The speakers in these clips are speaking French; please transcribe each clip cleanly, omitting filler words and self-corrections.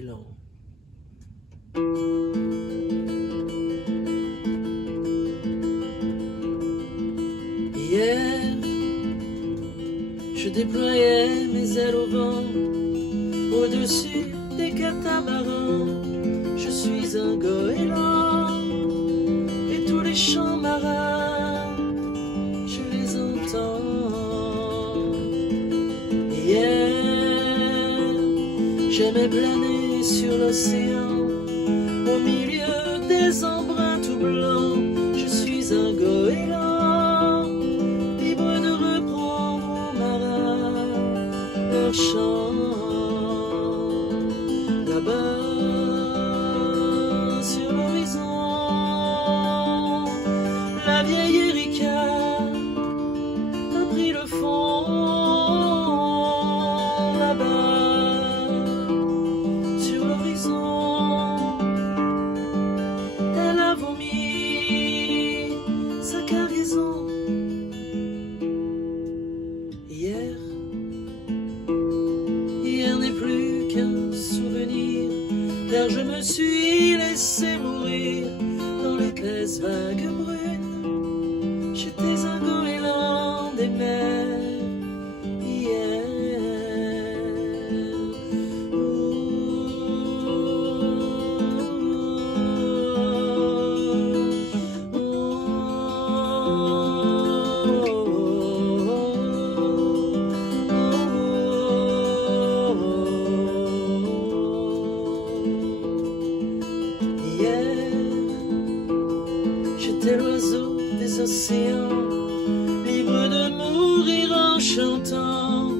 goéland. Hier, je déployais mes ailes au vent, au-dessus des catamarans. Je suis un goéland, et tous les chants marins, je les entends. Hier, j'aimais planer sur l'océan, au milieu des embruns tout blancs. Je suis un goéland, libre de reprendre aux marins leur chant. Là-bas, sur l'horizon, la vieille Erika a pris le fond. Là-bas, sur l'horizon, elle a vomi sa cargaison. Hier n'est plus qu'un souvenir, car je me suis laissé mourir dans l'épaisse vague brune. J'étais un goéland des mers hier. J'étais l'oiseau des océans, libre de mourir en chantant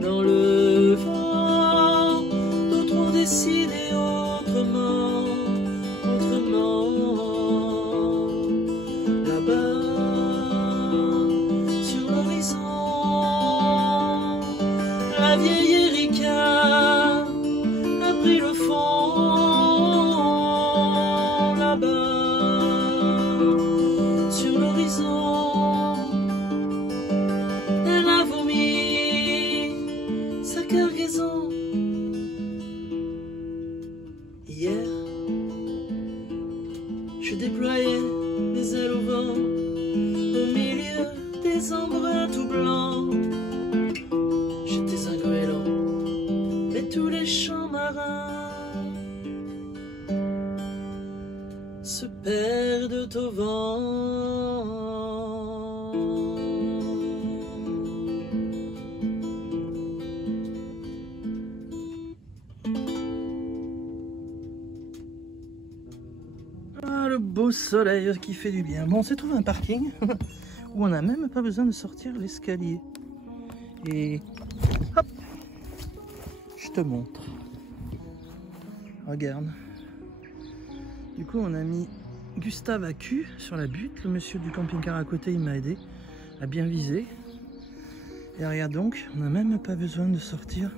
dans le vent. D'autres ont décidé autrement, autrement. Là-bas, sur l'horizon, la vieille Erika a pris le fond. Là-bas, sur l'horizon, elle a vomi sa cargaison. Hier, je déployais mes ailes au vent, au milieu des embruns tout blancs. J'étais un goéland, mais tous les chants marins se perdent au vent. Ah, le beau soleil qui fait du bien. Bon, on s'est trouvé un parking où on n'a même pas besoin de sortir l'escalier. Et hop, je te montre. Regarde. Du coup, on a mis Gustave à cul sur la butte. Le monsieur du camping-car à côté, il m'a aidé à bien viser. Et regarde donc, on n'a même pas besoin de sortir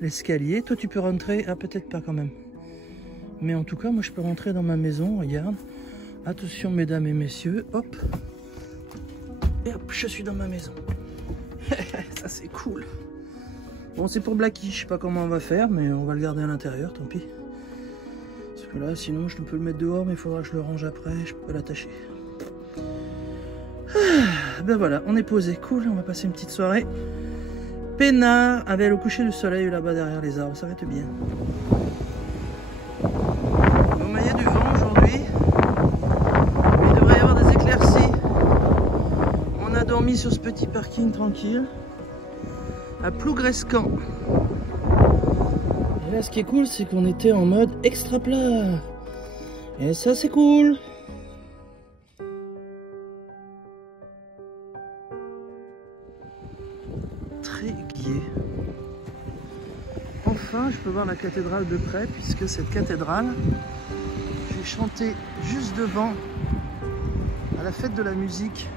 l'escalier. Toi, tu peux rentrer. Ah, peut-être pas quand même. Mais en tout cas, moi, je peux rentrer dans ma maison. Regarde. Attention, mesdames et messieurs. Hop. Et hop, je suis dans ma maison. Ça, c'est cool. Bon, c'est pour Blacky. Je sais pas comment on va faire, mais on va le garder à l'intérieur, tant pis. Parce que là, sinon, je peux le mettre dehors, mais il faudra que je le range après. Je peux pas l'attacher. Ben voilà, on est posé. Cool, on va passer une petite soirée peinard avec le coucher du soleil là-bas derrière les arbres. Ça va être bien. Bon, il y a du vent aujourd'hui. Il devrait y avoir des éclaircies. On a dormi sur ce petit parking tranquille à Plougrescan. Et là, ce qui est cool, c'est qu'on était en mode extra plat. Et ça, c'est cool. Très gai. Enfin, je peux voir la cathédrale de près, puisque cette cathédrale, j'ai chanté juste devant à la fête de la musique.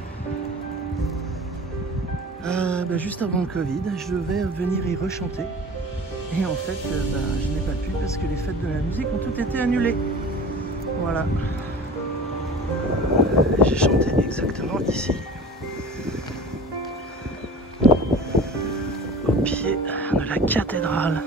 Juste avant le Covid, je devais venir y rechanter. Et en fait, je n'ai pas pu parce que les fêtes de la musique ont toutes été annulées. Voilà. J'ai chanté exactement ici. Au pied de la cathédrale.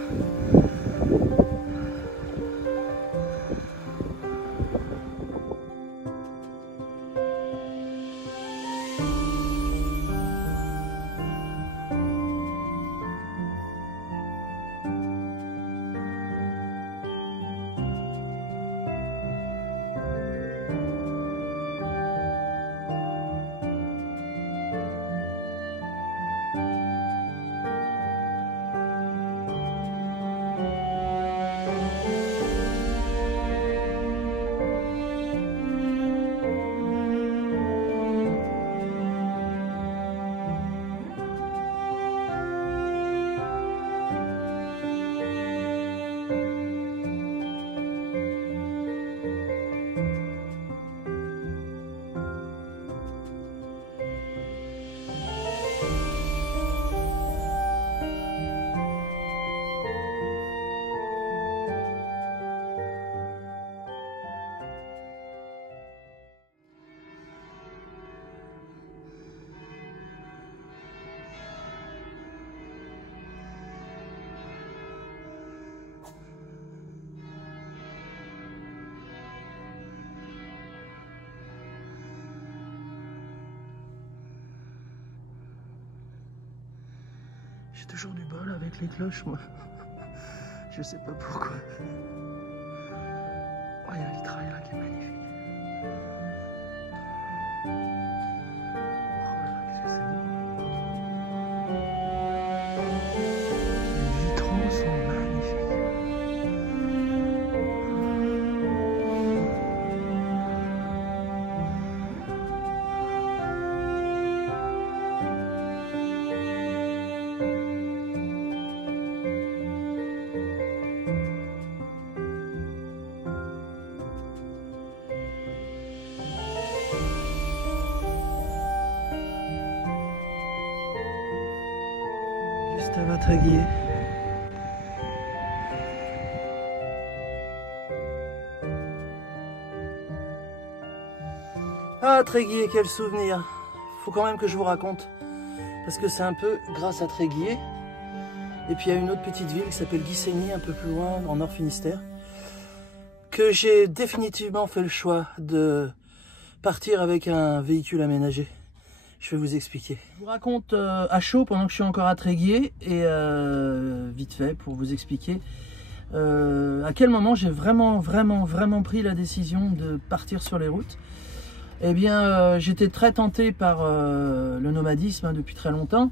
J'ai toujours du bol avec les cloches, moi. Je sais pas pourquoi. Oh, il y a un vitrail là qui est magnifique. Gustave Tréguier. Ah, Tréguier, quel souvenir! Faut quand même que je vous raconte, parce que c'est un peu grâce à Tréguier. Et puis il y a une autre petite ville qui s'appelle Guissény, un peu plus loin, en Nord Finistère, que j'ai définitivement fait le choix de partir avec un véhicule aménagé. Je vais vous expliquer. Je vous raconte à chaud pendant que je suis encore à Tréguier et vite fait pour vous expliquer à quel moment j'ai vraiment pris la décision de partir sur les routes. Eh bien, j'étais très tenté par le nomadisme depuis très longtemps.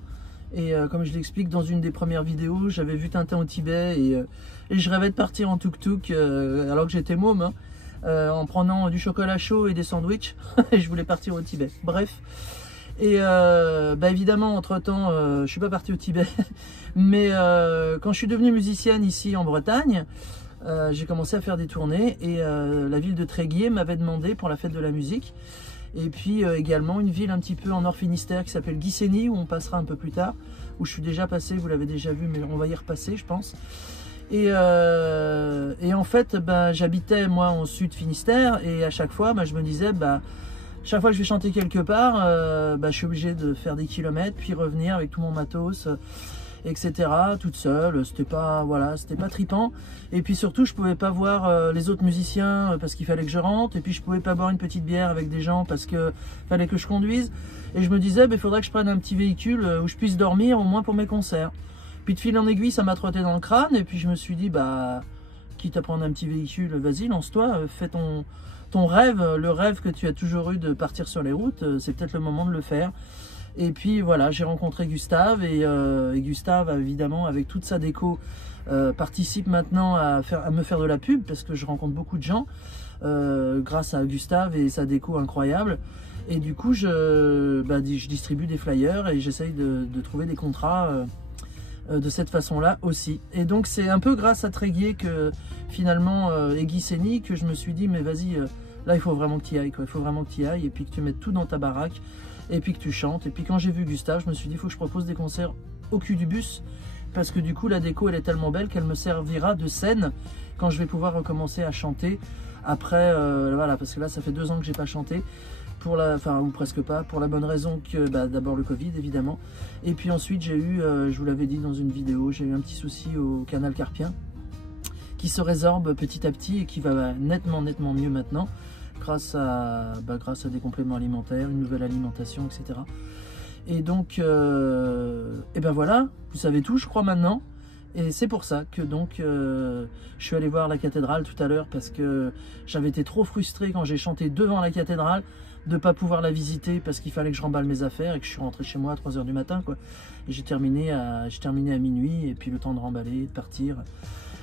Et comme je l'explique dans une des premières vidéos, j'avais vu Tintin au Tibet et je rêvais de partir en tuk-tuk alors que j'étais môme, hein, en prenant du chocolat chaud et des sandwichs. Et je voulais partir au Tibet. Bref. Et évidemment, entre-temps, je suis pas parti au Tibet. Mais quand je suis devenue musicienne ici en Bretagne, j'ai commencé à faire des tournées et la ville de Tréguier m'avait demandé pour la fête de la musique. Et puis également une ville un petit peu en Nord Finistère qui s'appelle Guissény, où on passera un peu plus tard, où je suis déjà passé, vous l'avez déjà vu, mais on va y repasser, je pense. Et en fait, j'habitais moi en Sud Finistère et à chaque fois, je me disais, chaque fois que je vais chanter quelque part, je suis obligé de faire des kilomètres, puis revenir avec tout mon matos, etc. toute seule. C'était pas, voilà, c'était pas tripant. Et puis surtout, je pouvais pas voir les autres musiciens parce qu'il fallait que je rentre. Et puis je pouvais pas boire une petite bière avec des gens parce que fallait que je conduise. Et je me disais, il faudrait que je prenne un petit véhicule où je puisse dormir au moins pour mes concerts. Puis de fil en aiguille, ça m'a trotté dans le crâne. Et puis je me suis dit, quitte à prendre un petit véhicule, vas-y, lance-toi, fais ton rêve, le rêve que tu as toujours eu de partir sur les routes, c'est peut-être le moment de le faire. Et puis voilà, j'ai rencontré Gustave et Gustave, évidemment, avec toute sa déco, participe maintenant à me faire de la pub parce que je rencontre beaucoup de gens grâce à Gustave et sa déco incroyable. Et du coup, je distribue des flyers et j'essaye de trouver des contrats de cette façon-là aussi. Et donc c'est un peu grâce à Tréguier que finalement et Guissény que je me suis dit mais vas-y, là il faut vraiment que tu y ailles, quoi. Il faut vraiment que tu y ailles et puis que tu mettes tout dans ta baraque et puis que tu chantes. Et puis quand j'ai vu Gustave, je me suis dit il faut que je propose des concerts au cul du bus parce que du coup la déco elle est tellement belle qu'elle me servira de scène quand je vais pouvoir recommencer à chanter après, voilà, parce que là ça fait 2 ans que j'ai pas chanté. Ou presque pas, pour la bonne raison que d'abord le Covid évidemment, et puis ensuite j'ai eu, je vous l'avais dit dans une vidéo, j'ai eu un petit souci au canal carpien qui se résorbe petit à petit et qui va nettement mieux maintenant grâce à des compléments alimentaires, une nouvelle alimentation, etc. Et donc, voilà, vous savez tout je crois maintenant. Et c'est pour ça que donc je suis allé voir la cathédrale tout à l'heure parce que j'avais été trop frustré quand j'ai chanté devant la cathédrale de ne pas pouvoir la visiter parce qu'il fallait que je remballe mes affaires et que je suis rentré chez moi à 3 h du matin, quoi. Et j'ai terminé à minuit et puis le temps de remballer, de partir.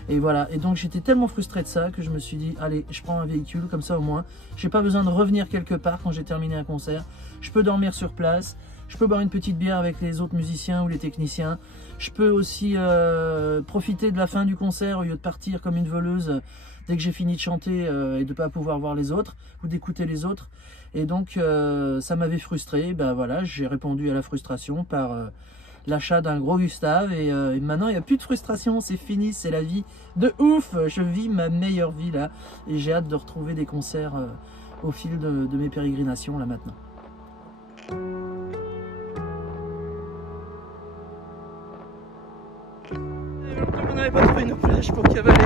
Et voilà, et donc j'étais tellement frustré de ça que je me suis dit allez, je prends un véhicule, comme ça au moins j'ai pas besoin de revenir quelque part quand j'ai terminé un concert. Je peux dormir sur place, je peux boire une petite bière avec les autres musiciens ou les techniciens. Je peux aussi profiter de la fin du concert au lieu de partir comme une voleuse dès que j'ai fini de chanter et de ne pas pouvoir voir les autres ou d'écouter les autres. Et donc ça m'avait frustré. Voilà, j'ai répondu à la frustration par l'achat d'un gros Gustave et maintenant il n'y a plus de frustration, c'est fini, c'est la vie de ouf. Je vis ma meilleure vie là et j'ai hâte de retrouver des concerts au fil de mes pérégrinations là maintenant. On n'avait pas trouvé une plage pour cavaler.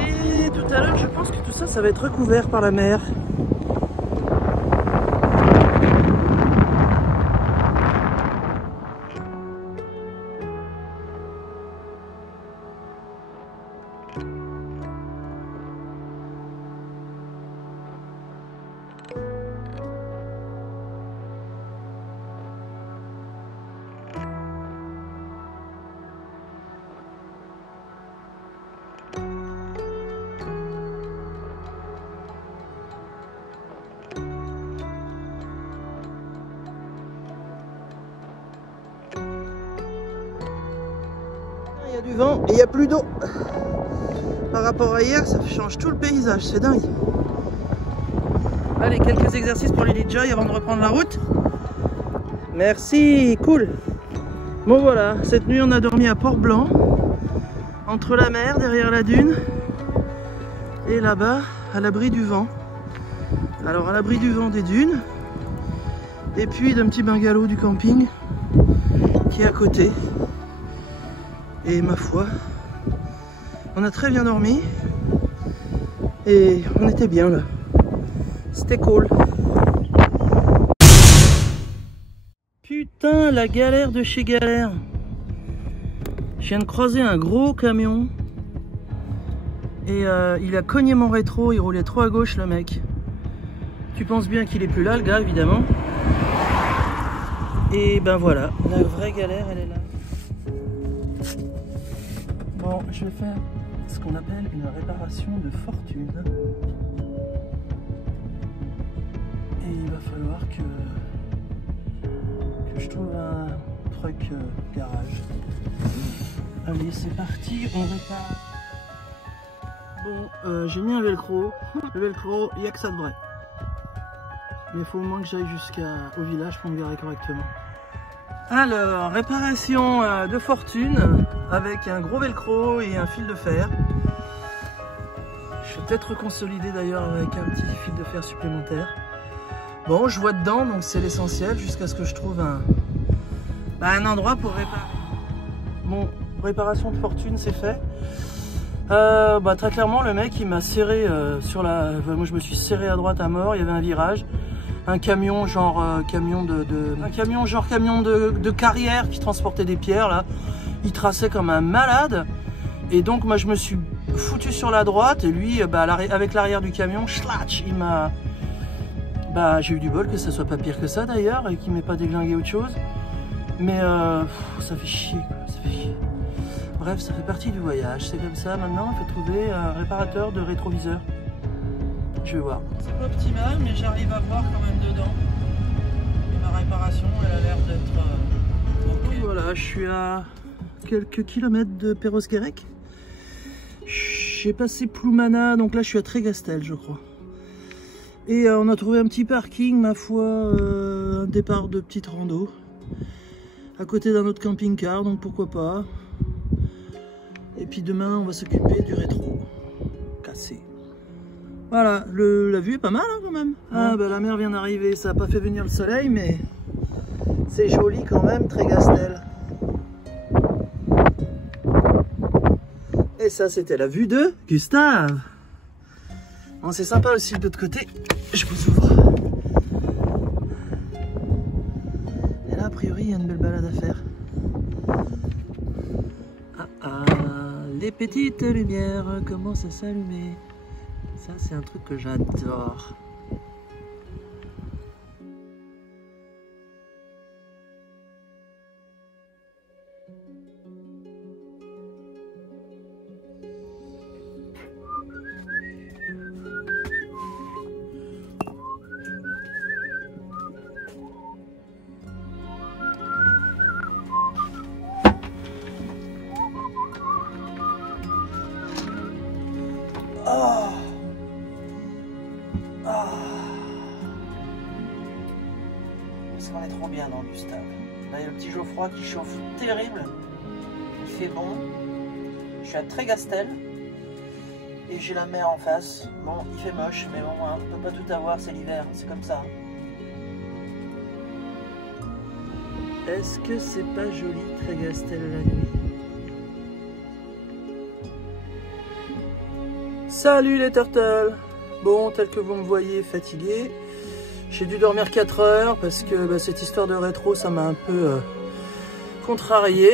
Et tout à l'heure, je pense que tout ça, ça va être recouvert par la mer. a du vent et il n'y a plus d'eau. Par rapport à hier, ça change tout le paysage, c'est dingue. Allez, quelques exercices pour Lily Joy avant de reprendre la route. Merci, cool. Bon voilà, cette nuit on a dormi à Port-Blanc, entre la mer, derrière la dune, et là-bas, à l'abri du vent. Alors à l'abri du vent des dunes, et puis d'un petit bungalow du camping qui est à côté. Et ma foi, on a très bien dormi et on était bien là. C'était cool. Putain, la galère de chez galère. Je viens de croiser un gros camion et il a cogné mon rétro, il roulait trop à gauche le mec. Tu penses bien qu'il est plus là le gars évidemment. Et ben voilà, la vraie galère elle est là. Bon, je vais faire ce qu'on appelle une réparation de fortune. Et il va falloir que je trouve un truc garage. Allez, c'est parti, on répare. Bon, j'ai mis un velcro. Le velcro, il n'y a que ça de vrai. Mais il faut au moins que j'aille jusqu'au village pour me garer correctement. Alors, réparation de fortune avec un gros velcro et un fil de fer. Je vais peut-être reconsolider d'ailleurs avec un petit fil de fer supplémentaire. Bon, je vois dedans, donc c'est l'essentiel jusqu'à ce que je trouve un endroit pour réparer. Bon, réparation de fortune, c'est fait. Très clairement, le mec il m'a serré sur la... moi je me suis serré à droite à mort, il y avait un virage. Un camion genre camion de carrière qui transportait des pierres là. Il traçait comme un malade. Et donc moi je me suis foutu sur la droite et lui avec l'arrière du camion, schlatch, il m'a... j'ai eu du bol que ça soit pas pire que ça d'ailleurs et qu'il m'ait pas déglingué autre chose. Mais ça fait chier quoi, ça fait chier. Bref, ça fait partie du voyage, c'est comme ça. Maintenant, il faut trouver un réparateur de rétroviseur. Je vais voir. C'est pas optimal, mais j'arrive à voir quand même dedans. Et ma réparation, elle a l'air d'être ok. Voilà, je suis à quelques kilomètres de Perros-Guirec. J'ai passé Ploumana, donc là je suis à Trégastel, je crois. Et on a trouvé un petit parking, ma foi, un départ de petite rando. À côté d'un autre camping-car, donc pourquoi pas. Et puis demain, on va s'occuper du rétro cassé. Voilà, la vue est pas mal hein, quand même. Ah bah la mer vient d'arriver, ça n'a pas fait venir le soleil, mais c'est joli quand même, Trégastel. Et ça, c'était la vue de Gustave. Bon, c'est sympa aussi de l'autre côté. Je vous ouvre. Et là, a priori, il y a une belle balade à faire. Les petites lumières commencent à s'allumer. Ça, c'est un truc que j'adore. Ça va trop bien dans Gustave. Là, il y a le petit Geoffroy qui chauffe terrible. Il fait bon. Je suis à Trégastel. Et j'ai la mer en face. Bon, il fait moche, mais bon, hein, on peut pas tout avoir, c'est l'hiver. C'est comme ça. Est-ce que c'est pas joli Trégastel la nuit? Salut les turtles! Bon, tel que vous me voyez fatigué, j'ai dû dormir 4 heures parce que cette histoire de rétro, ça m'a un peu contrarié.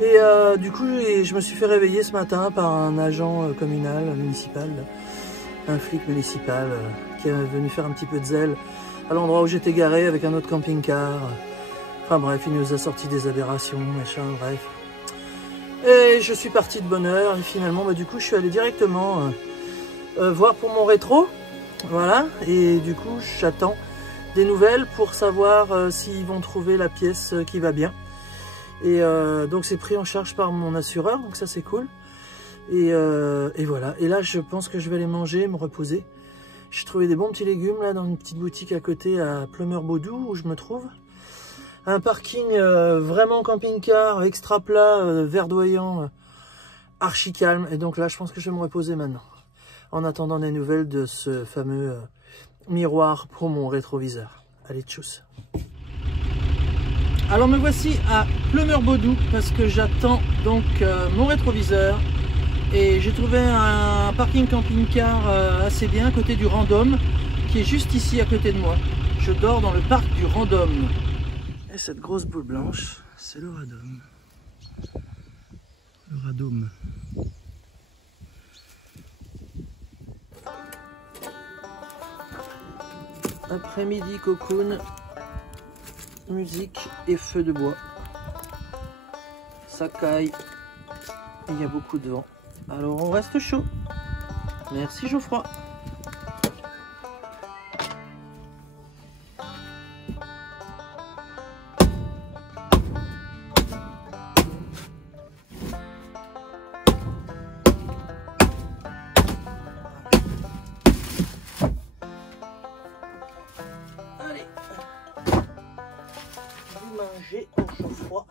Et du coup, je me suis fait réveiller ce matin par un agent communal, municipal, un flic municipal qui est venu faire un petit peu de zèle à l'endroit où j'étais garé avec un autre camping-car. Enfin bref, il nous a sorti des aberrations, machin, bref. Et je suis parti de bonne heure et finalement, du coup, je suis allé directement voir pour mon rétro. Voilà, et du coup, j'attends des nouvelles pour savoir s'ils vont trouver la pièce qui va bien. Et donc c'est pris en charge par mon assureur, donc ça c'est cool. Et voilà. Et là je pense que je vais aller manger, me reposer. J'ai trouvé des bons petits légumes là dans une petite boutique à côté à Plumeur-Baudou où je me trouve. Un parking vraiment camping-car, extra plat, verdoyant, archi calme. Et donc là je pense que je vais me reposer maintenant. En attendant des nouvelles de ce fameux miroir pour mon rétroviseur. Allez, tchuss. Alors me voici à Plumeur-Baudou parce que j'attends donc mon rétroviseur. Et j'ai trouvé un parking camping-car assez bien à côté du Random qui est juste ici à côté de moi. Je dors dans le parc du Random. Et cette grosse boule blanche, c'est le Radom. Le Radom. Après-midi cocoon, musique et feu de bois. Ça caille et il y a beaucoup de vent. Alors on reste chaud. Merci Geoffroy. Allez, vous mangez au Geoffroy.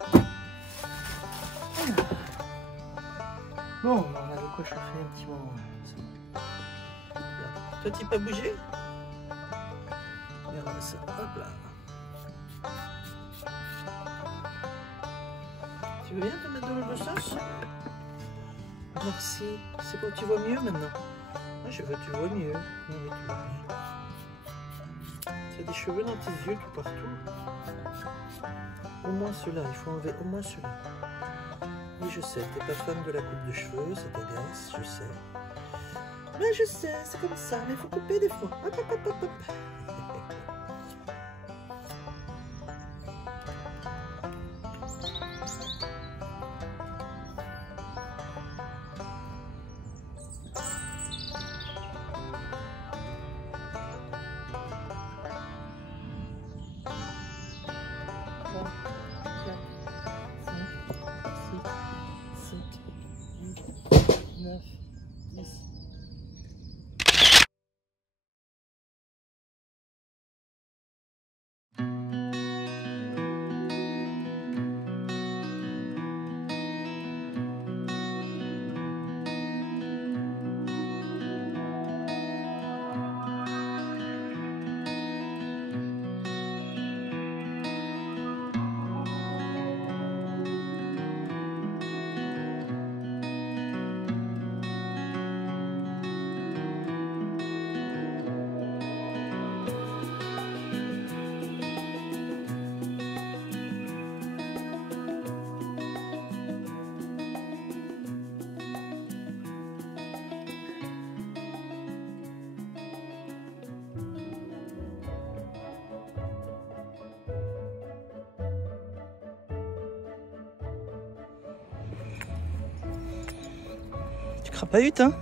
Bon, on a de quoi chauffer un petit moment. Toi, tu peux bouger? Regarde ça, hop là. Tu veux bien te mettre dans le sauce? Merci. C'est bon, tu vois mieux maintenant? Moi, je veux que tu vois mieux. Oui, tu vois mieux. Tu as des cheveux dans tes yeux tout partout. Au moins ceux-là, il faut enlever au moins ceux-là. Oui, je sais, t'es pas fan de la coupe de cheveux, ça t'agace, je sais. Mais je sais, c'est comme ça, mais il faut couper des fois. Hop, hop, hop, hop, hop. Tu crapahutes, hein?